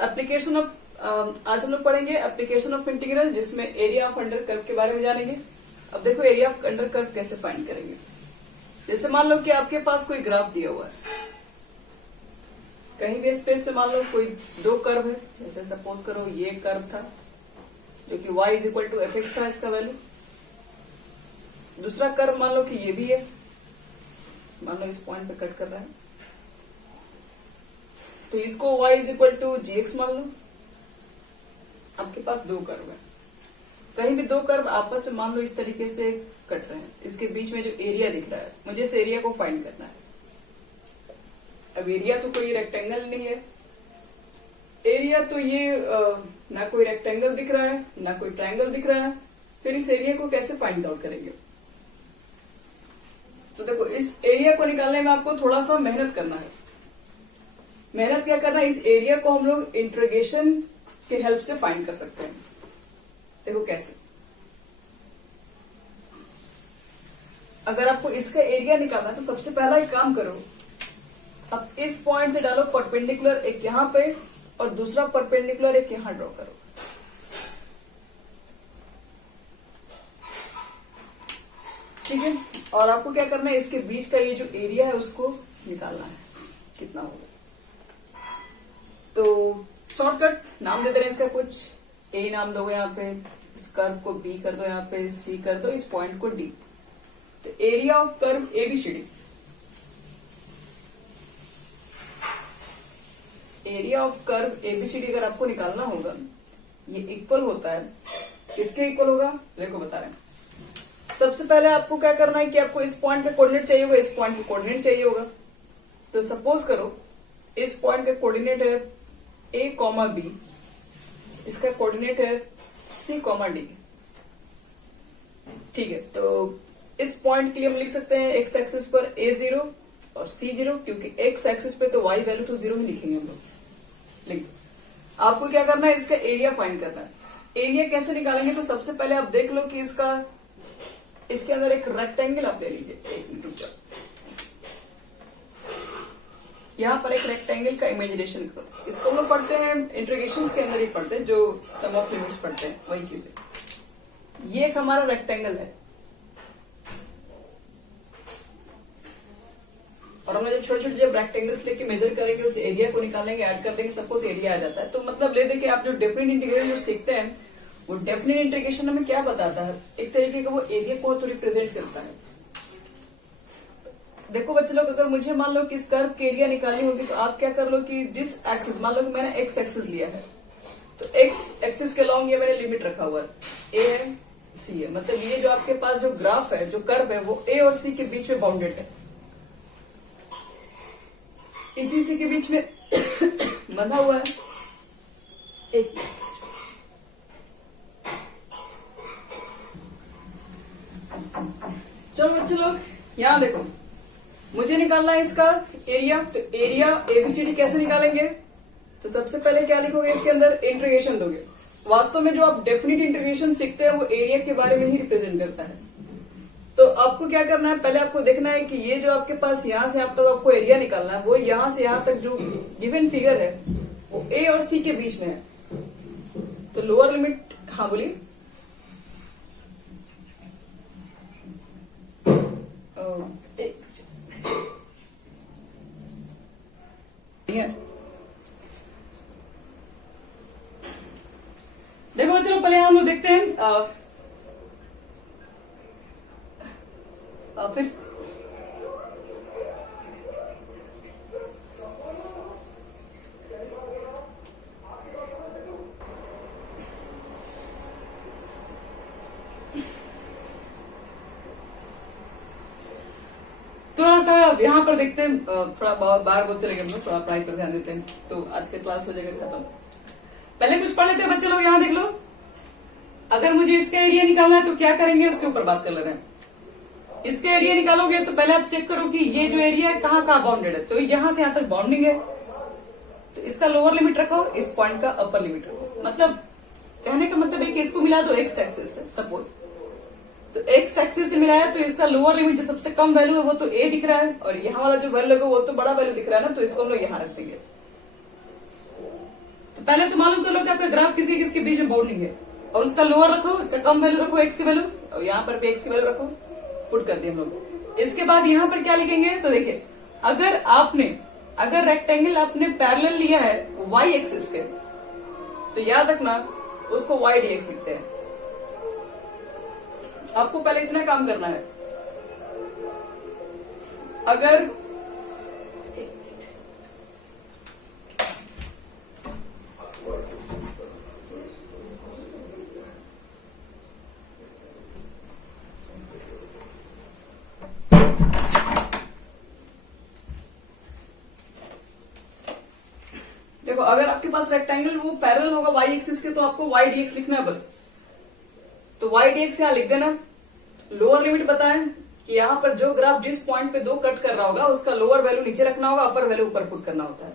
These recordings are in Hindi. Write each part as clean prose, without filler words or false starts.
एप्लीकेशन ऑफ आज हम लोग पढ़ेंगे एप्लीकेशन ऑफ इंटीग्रल, जिसमें एरिया ऑफ अंडर कर्व के बारे में जानेंगे। अब देखो एरिया ऑफ अंडर कर्व कैसे फाइंड करेंगे। जैसे मान लो कि आपके पास कोई ग्राफ दिया हुआ है, कहीं भी स्पेस पे मान लो कोई दो कर्व है। जैसे सपोज करो ये कर्व था जो कि y is equal to f x था, इसका वैल्यू। दूसरा कर्व मान लो कि ये भी है, मान लो इस पॉइंट पे कट कर रहा है, तो इसको y is equal to g x मान लो। आपके पास दो कर्व है, कहीं भी दो कर्व आपस में मान लो इस तरीके से कट रहे हैं, इसके बीच में जो एरिया दिख रहा है, मुझे इस एरिया को फाइंड करना है। अब एरिया तो कोई रेक्टेंगल नहीं है, एरिया तो ये ना कोई रेक्टेंगल दिख रहा है ना कोई ट्रायंगल दिख रहा है, फिर इस एरिया को कैसे फाइंड आउट करेंगे। तो देखो इस एरिया को निकालने में आपको थोड़ा सा मेहनत करना है। मेहनत क्या करना है, इस एरिया को हम लोग इंटीग्रेशन के हेल्प से फाइंड कर सकते हैं। देखो कैसे, अगर आपको इसका एरिया निकालना है तो सबसे पहला एक काम करो, अब इस पॉइंट से डालो परपेंडिकुलर एक यहां पे और दूसरा परपेंडिकुलर एक यहां ड्रॉ करो। ठीक है, और आपको क्या करना है, इसके बीच का ये जो एरिया है उसको निकालना है, कितना होगा। तो शॉर्टकट नाम दे दे रहे हैं इसका, कुछ ए नाम दोगे यहाँ पे, इस कर्व को बी कर दो, यहाँ पे सी कर दो, इस पॉइंट को डी। तो area of curve ABCD, area of curve ABCD अगर आपको निकालना होगा, ये इक्वल होता है, किसके इक्वल होगा देखो बता रहे हैं। सबसे पहले आपको क्या करना है कि आपको इस पॉइंट का कोऑर्डिनेट चाहिए होगा, इस पॉइंट का कोऑर्डिनेट चाहिए होगा। तो सपोज करो इस पॉइंट का कोऑर्डिनेट है ए कॉमा बी, इसका कोऑर्डिनेट है सी कॉमा डी। ठीक है, तो इस पॉइंट के लिए हम लिख सकते हैं एक्स एक्सिस पर a0 और c0, क्योंकि एक्स एक्सिस पे तो y वैल्यू तो 0 ही लिखेंगे हम लोग। लिख, आपको क्या करना है, इसका एरिया फाइंड करना है। एरिया कैसे निकालेंगे, तो सबसे पहले आप देख लो कि इसके अंदर एक रेक्टेंगल आप ले लीजिए। एक मिनट रुक जाओ, यहाँ पर एक रेक्टेंगल का इमेजिनेशन करो। इसको हम लोग पढ़ते हैं इंटीग्रेशंस के अंदर ही पढ़ते हैं, जो सम ऑफ लिमिट्स पढ़ते हैं वही चीजें। ये एक हमारा रेक्टेंगल है, और हम जब छोटे छोटे जब रेक्टेंगल्स लेके मेजर करेंगे, उस एरिया को निकालेंगे, ऐड कर देंगे सबको, तो एरिया आ जाता है। तो मतलब ले देखिए, आप जो डेफिनेट इंटीग्रल जो सीखते हैं, वो डेफिनेट इंटीग्रेशन हमें क्या बताता है, एक तरीके का वो एरिया को तो रिप्रेजेंट करता है। देखो बच्चे लोग, अगर मुझे मान लो कि इस कर्व की एरिया निकालनी होगी, तो आप क्या कर लो कि जिस एक्सिस, मान लो कि मैंने एक्स एक्सिस लिया है, तो एक्स एक्सिस के लॉन्ग ये मैंने लिमिट रखा हुआ है, ए है सी है, मतलब ये जो आपके पास जो ग्राफ है, जो कर्व है, वो ए और सी के बीच में बाउंडेड है, इसी सी के बीच में बंधा हुआ है। एक चलो बच्चे लोग यहां देखो, मुझे निकालना है इसका एरिया। तो एरिया एबीसीडी कैसे निकालेंगे, तो सबसे पहले क्या लिखोगे, इसके अंदर इंटीग्रेशन दोगे। वास्तव में जो आप डेफिनेट इंटीग्रेशन सीखते हैं वो एरिया के बारे में ही रिप्रेजेंट करता है। तो आपको क्या करना है, पहले आपको देखना है कि ये जो आपके पास यहां से आप तक आपको एरिया निकालना है, वो यहां से यहां तक जो गिवन फिगर है वो ए और सी के बीच में है। तो लोअर लिमिट, हाँ बोलिए। देखो चलो पहले हम लोग देखते हैं फिर थोड़ा सा यहाँ पर देखते हैं, थोड़ा बाहर बहुत चले गए हम लोग, थोड़ा पढ़ाई पर ध्यान देते हैं, तो आज के क्लास हो जाएगा खत्म। पहले कुछ पढ़ लेते हैं बच्चे लोग, यहाँ देख लो। अगर मुझे इसका एरिया निकालना है तो क्या करेंगे, उसके ऊपर बात कर ले रहे हैं। इसके एरिया निकालोगे तो पहले आप चेक करो कि ये जो एरिया है कहाँ कहाँ बाउंडेड है। तो यहां से यहां तक बाउंडिंग है, तो इसका लोअर लिमिट रखो, इस पॉइंट का अपर लिमिट रखो। मतलब कहने का मतलब है कि इसको मिला दो एक्स एक्सिस से, सपोज तो एक्स एक्सिस से मिलाया तो इसका लोअर लिमिट जो सबसे कम वैल्यू है वो तो ए दिख रहा है, और यहाँ वाला जो वैल्यू है वो तो बड़ा वैल्यू दिख रहा है ना, तो इसको हम लोग यहाँ रख देंगे। तो पहले तो मालूम कर लो कि आपका ग्राफ किसी किसके बीच में बाउंडिंग है, और उसका लोअर रखो, इसका कम वैल्यू रखो एक्स की वैल्यू, और यहाँ पर भी एक्स की वैल्यू रखो, पुट कर दिए हम लोग। इसके बाद यहाँ पर क्या लिखेंगे, तो देखिए अगर रेक्टेंगल आपने पैरेलल लिया है वाई एक्सिस के, तो याद रखना उसको वाई डी एक्स लिखते हैं। आपको पहले इतना काम करना है। अगर देखो, अगर आपके पास रेक्टेंगल वो पैरेलल होगा वाई एक्सिस के, तो आपको वाई डी एक्स लिखना है बस। तो वाई डी एक्स यहां लिख देना। लोअर लिमिट बताएं कि यहाँ पर जो ग्राफ जिस पॉइंट पे 2 कट कर रहा होगा उसका लोअर वैल्यू नीचे रखना होगा, अपर वैल्यू ऊपर पुट करना होता है,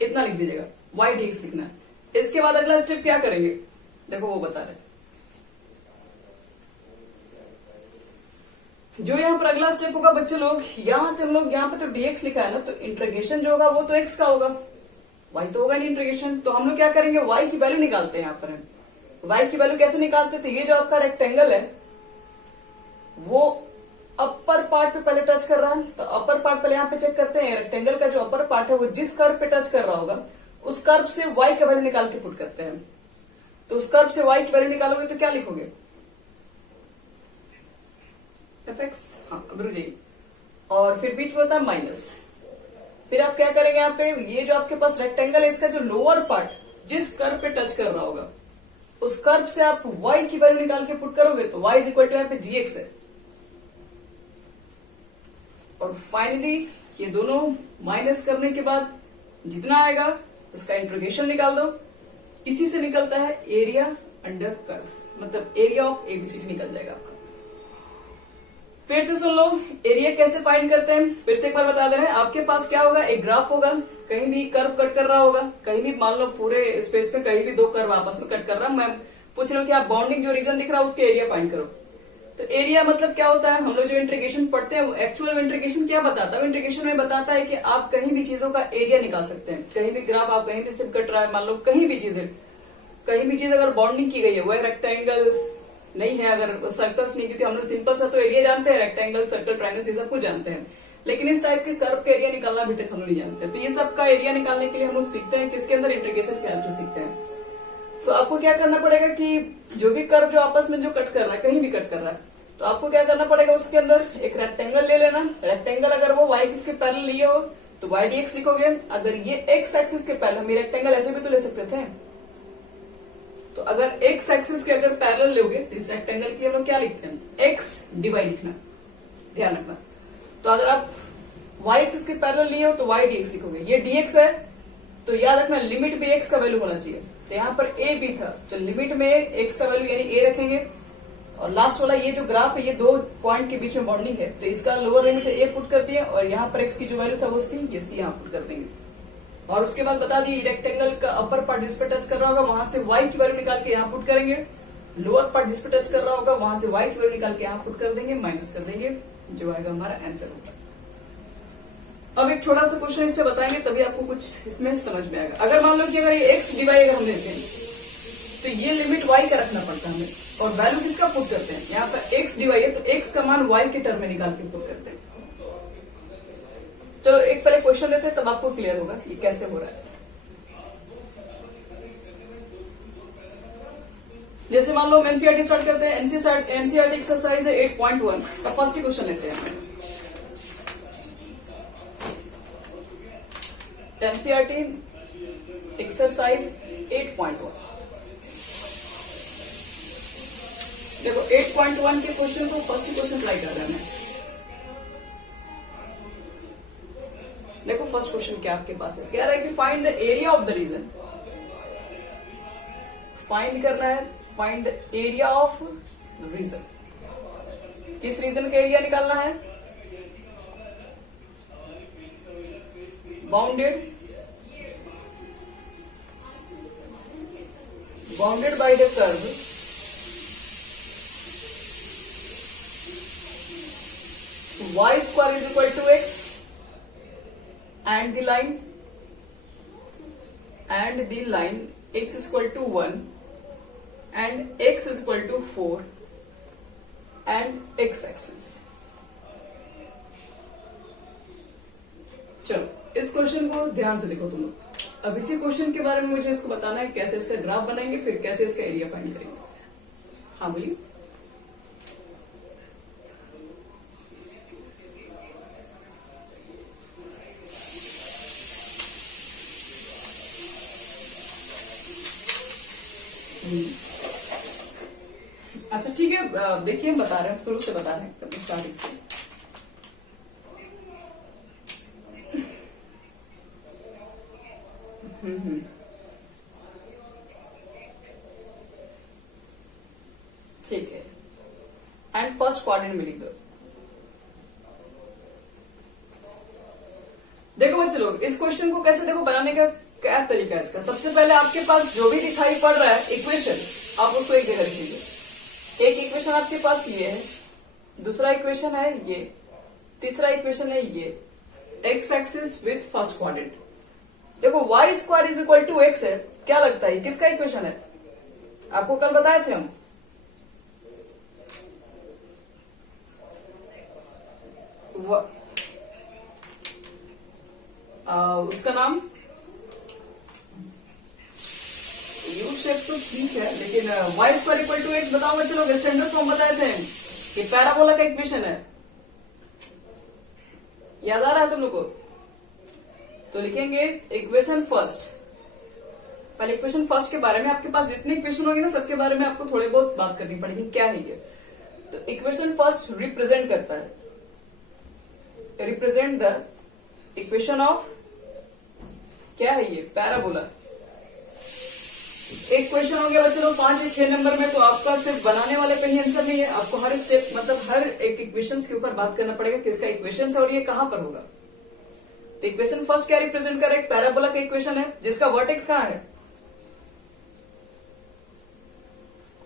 इतना लिख दीजिएगा, वाई डी एक्स लिखना है। इसके बाद अगला स्टेप क्या करेंगे, देखो वो बता रहे। जो यहाँ पर अगला स्टेप होगा बच्चे लोग, यहां से हम लोग यहाँ पे तो डीएक्स लिखा है ना, तो इंटीग्रेशन जो होगा वो तो एक्स का होगा, वाई तो होगा नहीं इंटीग्रेशन। तो हम लोग क्या करेंगे, वाई की वैल्यू निकालते हैं। यहाँ पर वाई की वैल्यू कैसे निकालते हैं, तो ये जो आपका रेक्टेंगल है वो अपर पार्ट पे पहले टच कर रहा है, तो अपर पार्ट पहले यहाँ पे चेक करते हैं। रेक्टेंगल का जो अपर पार्ट है वो जिस कर्व पे टच कर रहा होगा उस कर्व से वाई का वैल्यू निकाल के पुट करते हैं। तो उस कर्व से वाई की वैल्यू निकालोगे तो क्या लिखोगे, एफ एक्स, हाँ अब रुझे, और फिर बीच में होता है माइनस। फिर आप क्या करेंगे, यहाँ पे ये जो आपके पास रेक्टेंगल है इसका जो लोअर पार्ट जिस कर्व पे टच कर रहा होगा उस कर्व से आप y की वैल्यू निकाल के पुट करोगे तो y इज इक्वल टू यहाँ पे gx है। और फाइनली ये दोनों माइनस करने के बाद जितना आएगा इसका इंटीग्रेशन निकाल दो, इसी से निकलता है एरिया अंडर कर्व, मतलब एरिया ऑफ एबीसीडी निकल जाएगा आपका। फिर से सुन लो, एरिया कैसे फाइंड करते हैं, फिर से एक बार बता दे रहे हैं। आपके पास क्या होगा, एक ग्राफ होगा, कहीं भी कर्व कट कर रहा होगा, कहीं भी मान लो पूरे स्पेस में कहीं भी 2 कर्व आपस में कट कर रहा है। मैं पूछ रहा हूँ कि आप बाउंडिंग जो रीजन दिख रहा है उसके एरिया फाइंड करो। तो एरिया मतलब क्या होता है, हम लोग जो इंटीग्रेशन पढ़ते हैं एक्चुअल इंटीग्रेशन क्या बताता है, इंटीग्रेशन में बताता है कि आप कहीं भी चीजों का एरिया निकाल सकते हैं। कहीं भी ग्राफ आप कहीं भी सिर्फ कट रहा है, मान लो कहीं भी चीज अगर बाउंडिंग की गई है, वह रेक्टेंगल नहीं है, अगर सर्कल्स नहीं, क्योंकि हम लोग सिंपल सा तो एरिया जानते हैं, रेक्टेंगल सर्कल ट्रायंगल ये सब कुछ जानते हैं, लेकिन इस टाइप के कर्व का एरिया निकालना अभी तक हम लोग नहीं जानते। तो ये सब का एरिया निकालने के लिए हम लोग सीखते हैं किसके अंदर, इंटीग्रेशन के अंदर सीखते हैं। तो आपको क्या करना पड़ेगा कि जो भी कर्व जो आपस में जो कट कर रहा है, कहीं भी कट कर रहा है, तो आपको क्या करना पड़ेगा, उसके अंदर एक रेक्टेंगल ले लेना। रेक्टेंगल अगर वो वाई एक्सिस के पैरेलल लिए हो तो वाई डी एक्स लिखोगे। अगर ये एक्स एक्सिस के पैरेलल, हम रेक्टेंगल ऐसे भी तो ले सकते थे, तो अगर एक्स एक्सिस के अगर पैरेलल लोगे तो इस रेक्टेंगल के लिए हम लोग क्या लिखते हैं, एक्स डीवाई लिखना, ध्यान रखना। तो अगर आप वाई एक्सिस के पैरेलल लिए हो तो वाई डी एक्स लिखोगे। ये डीएक्स है तो याद रखना लिमिट भी एक्स का वैल्यू होना चाहिए। तो यहाँ पर ए बी था, तो लिमिट में एक्स का वैल्यू यानी ए रखेंगे, और लास्ट वाला ये जो ग्राफ है ये 2 पॉइंट के बीच में बॉन्डिंग है, तो इसका लोअर लिमिट ए पुट कर दिया, और यहाँ पर एक्स की जो वैल्यू था वो सी, ये सी यहाँ पुट कर देंगे। और उसके बाद बता दिए रेक्टेंगल का अपर पार्ट जिस पे टच कर रहा होगा वहां से y की वैल्यू निकाल के यहाँ पुट करेंगे, लोअर पार्ट जिस पे टच कर रहा होगा वहां से y की वैल्यू निकाल के यहाँ पुट कर देंगे, माइनस कर देंगे, जो आएगा हमारा आंसर होगा। अब एक छोटा सा क्वेश्चन इस पे बताएंगे तभी आपको कुछ इसमें समझ में आएगा। अगर मान लो कि अगर ये x डिवाइड अगर हम लेते हैं तो ये लिमिट y का रखना पड़ता है हमें, और वैल्यू किसका पुट करते हैं, यहाँ पर x डिवाइड है तो x का मान y के टर्म में निकाल के पुट करते हैं। चलो एक पहले क्वेश्चन लेते हैं तब आपको क्लियर होगा ये कैसे हो रहा है। जैसे मान लो हम एनसीईआरटी स्टार्ट करते हैं, एनसीईआरटी एक्सरसाइज है 8.1 का फर्स्ट ही क्वेश्चन लेते हैं। एनसीईआरटी एक्सरसाइज 8.1 देखो 8.1 के क्वेश्चन को फर्स्ट क्वेश्चन ट्राई कर रहे हैं। देखो फर्स्ट क्वेश्चन क्या आपके पास है, कह रहा है कि find the area of the region. Find करना है, find the area of region. किस रीजन का एरिया निकालना है, bounded by the curve y square is equal to x and the line and the line x is equal to 1 and x is equal to 4 and x axis. चलो इस क्वेश्चन को ध्यान से देखो तुम लोग। अब इसी क्वेश्चन के बारे में मुझे इसको बताना है कैसे इसका ग्राफ बनाएंगे, फिर कैसे इसका एरिया फाइंड करेंगे। हाँ बोलिए। अच्छा ठीक है, देखिए हम बता रहे हैं, शुरू से बता रहे हैं स्टार्टिंग से। ठीक है, एंड फर्स्ट क्वाड्रेंट में लिख दो। देखो बच्चे लोग, इस क्वेश्चन को कैसे देखो बनाने का क्या तरीका है इसका। सबसे पहले आपके पास जो भी दिखाई पड़ रहा है इक्वेशन, आप उसको एक जगह लिखिए। एक इक्वेशन आपके पास ये है, दूसरा इक्वेशन है ये, तीसरा इक्वेशन है ये, X axis with first quadrant. देखो Y square is equal to X है, क्या लगता है किसका इक्वेशन है? आपको कल बताए थे हम, उसका नाम यू शेप तो ठीक है, लेकिन y square equal to x बताओ बच्चे लोग, स्टैंडर्ड फॉर्म बताए थे ये पैराबोला का इक्वेशन है, याद आ रहा है तुम लोग को? तो लिखेंगे इक्वेशन फर्स्ट। पहले इक्वेशन फर्स्ट के बारे में, आपके पास जितने इक्वेशन होंगे ना सबके बारे में आपको थोड़ी बहुत बात करनी पड़ेगी, क्या है ये। तो इक्वेशन फर्स्ट रिप्रेजेंट करता है, रिप्रेजेंट द इक्वेशन ऑफ, क्या है ये, पैराबोला। एक क्वेश्चन हो गया बच्चों 5 या 6 नंबर में, तो आपका सिर्फ बनाने वाले पे ही आंसर नहीं है, आपको हर स्टेप मतलब हर एक इक्वेशन के ऊपर बात करना पड़ेगा किसका इक्वेशन है और ये कहां पर होगा। तो इक्वेशन फर्स्ट क्या रिप्रेजेंट कर रहा है? एक पैराबोला का इक्वेशन है जिसका वर्टेक्स कहां है,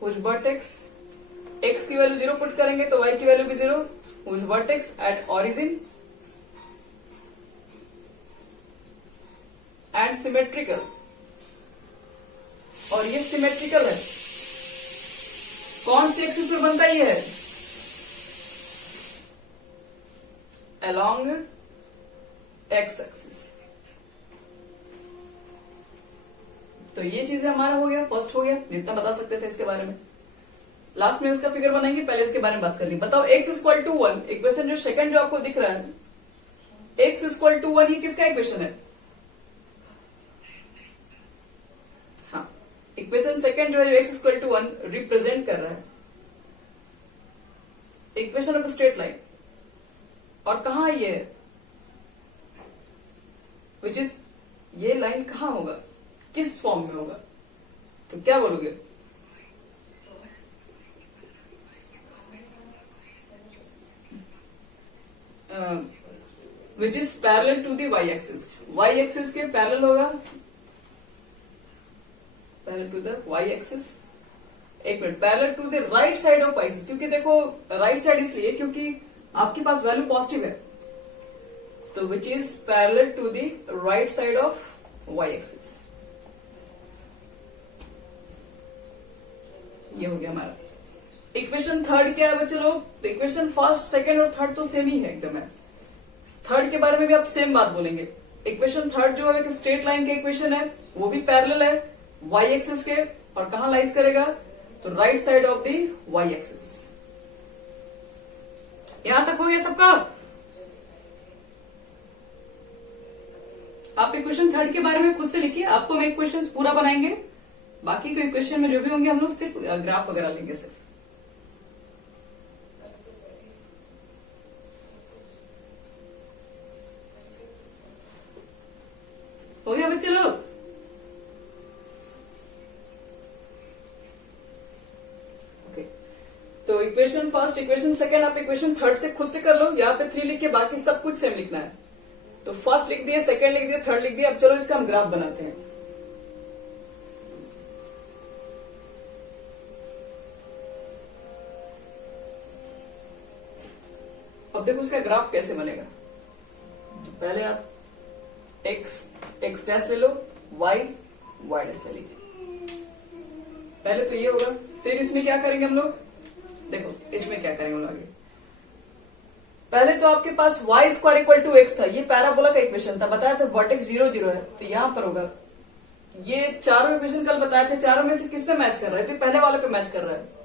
कुछ वर्टेक्स, एक्स की वैल्यू 0 पुट करेंगे तो वाई की वैल्यू भी 0, कुछ vertex at origin and symmetrical, और ये सिमेट्रिकल है। कौन सी एक्सिस पे बनता ही है? Along x axis. तो ये चीज हमारा हो गया, फर्स्ट हो गया, जितना बता सकते थे इसके बारे में। लास्ट में इसका फिगर बनाएंगे, पहले इसके बारे में बात कर ली। बताओ एक्स इक्वल टू 1, इक्वेशन जो सेकंड जो आपको दिख रहा है, एक्स इक्वल टू 1, ये किसका इक्वेशन है? हाँ, इक्वेशन सेकंड जो है एक्स इक्वल टू 1 रिप्रेजेंट कर रहा है इक्वेशन ऑफ स्ट्रेट लाइन। और कहां ये है, विच इज, ये लाइन कहां होगा, किस फॉर्म में होगा? तो क्या बोलोगे? Which is parallel to the Y axis, Y axis के पैरेलल होगा, parallel to the Y axis. एक minute, parallel to the right side of Y axis, क्योंकि देखो राइट साइड इसलिए क्योंकि आपके पास वैल्यू पॉजिटिव है, तो which is parallel to the right side of Y axis. ये हो गया हमारा इक्वेशन थर्ड। क्या है बच्चे लोग? तो इक्वेशन फर्स्ट, सेकंड और थर्ड तो सेम ही है एकदम है। थर्ड के बारे में भी आप सेम बात बोलेंगे। इक्वेशन थर्ड जो है स्ट्रेट लाइन के इक्वेशन है, वो भी पैरेलल है वाई एक्सिस के, और कहां लाइज करेगा? तो right side of the Y axis. यहां तक हो गया सबका? आप इक्वेशन थर्ड के बारे में खुद से लिखिए, आपको हम इक्वेशन पूरा बनाएंगे, बाकी के इक्वेशन में जो भी होंगे हम लोग सिर्फ ग्राफ वगैरह लेंगे सिर्फ। हो गया बच्चे लोग? ओके, तो इक्वेशन फर्स्ट, इक्वेशन सेकंड आप इक्वेशन थर्ड से खुद से कर लो, यहाँ पे 3 लिख के बाकी सब कुछ सेम लिखना है। तो फर्स्ट लिख दिए, सेकंड लिख दिया, थर्ड लिख दिया। अब चलो इसका हम ग्राफ बनाते हैं। अब देखो इसका ग्राफ कैसे बनेगा। तो पहले आप एक्स डैश ले लो, वाई वाई डैश ले लीजिए। पहले तो ये होगा, फिर इसमें क्या करेंगे हम लोग, देखो इसमें क्या करेंगे हम लोग आगे। पहले तो आपके पास y square equal to x था, ये पैराबोला का इक्वेशन था, बताया था वर्टेक्स 0 0 है, तो यहां पर होगा ये चारों इक्वेशन कल बताए थे, चारों में से किस पे मैच कर रहा है, तो पहले वाले पे मैच कर रहा है।